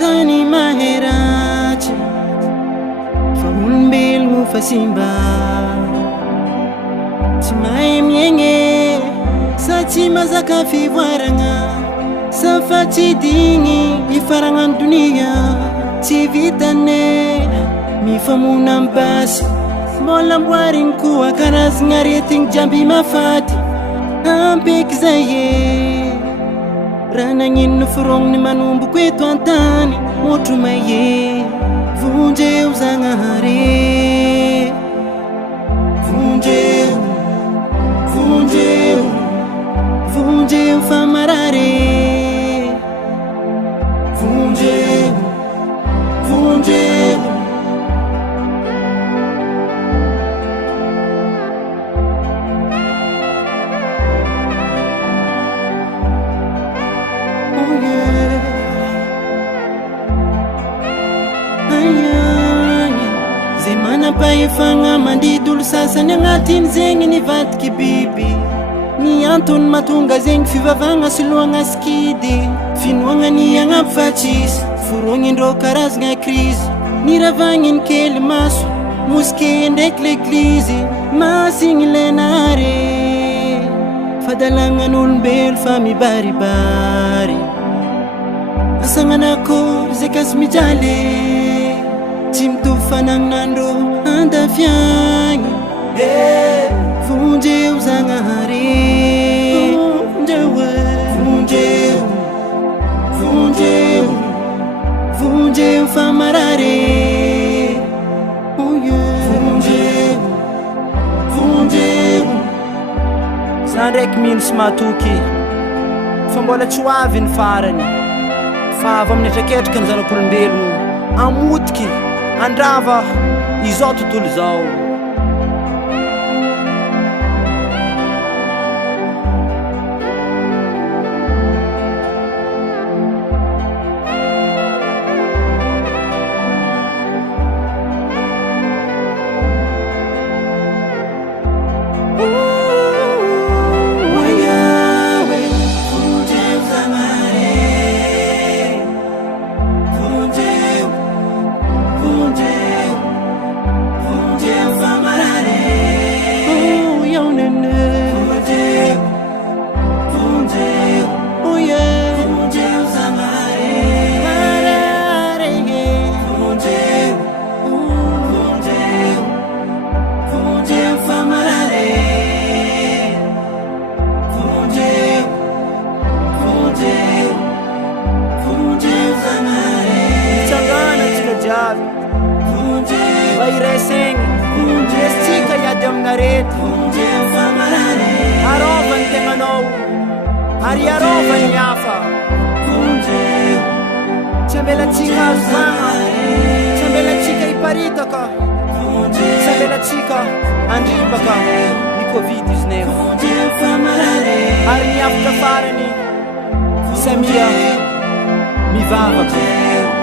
tany maheratsy fa olombelogno fa simba tsy mahay miaigny sa tsy mazaka fivoaragna sa fa tsy digny ifaragnany donia tsy vitane mifamona mbasy mbola mboarigny koa karazagna aretigny jiamby mafaty ampiky zay raha nagnino forognony manomboko eto antany motro maye vonjeo zagnahare vonjeo vonjeo vonjeo famarare vonjeo vonjeo zay manam-pahefagna mandidolo sasany agnatiny zegny nivadiky biby ny antony mahatonga zegny fivavagna soloagna skidy finoagna ny agnaby fa tsisy forognindreo karazagna krizy niravagniny kely maso moske ndraiky l'eglizy masigny lenare fadalagnan'olombelo fa mibaribary asagnanakôry zay kasy mijaly tsy mitovy fanagnanandreo andafiagny vonjeo zagnahare vonjeo vonjeo vonjeo famarare vonjeo vonjeo za ndraiky mino sy matoky fa mbola tsy ho avy ny farany fa avy amin'ny etraketraka ny zanak'olombelogno amotiky andrava izao tontolo zao vairesegny estsika iady aminarety arovany tegnanao ary arovany ny hafa tsy ambelatsika azogna tsy ambelatsika hiparitaka tsy ambelatsika andribaka ny covid-19 ary miafaka farany samia mivavaka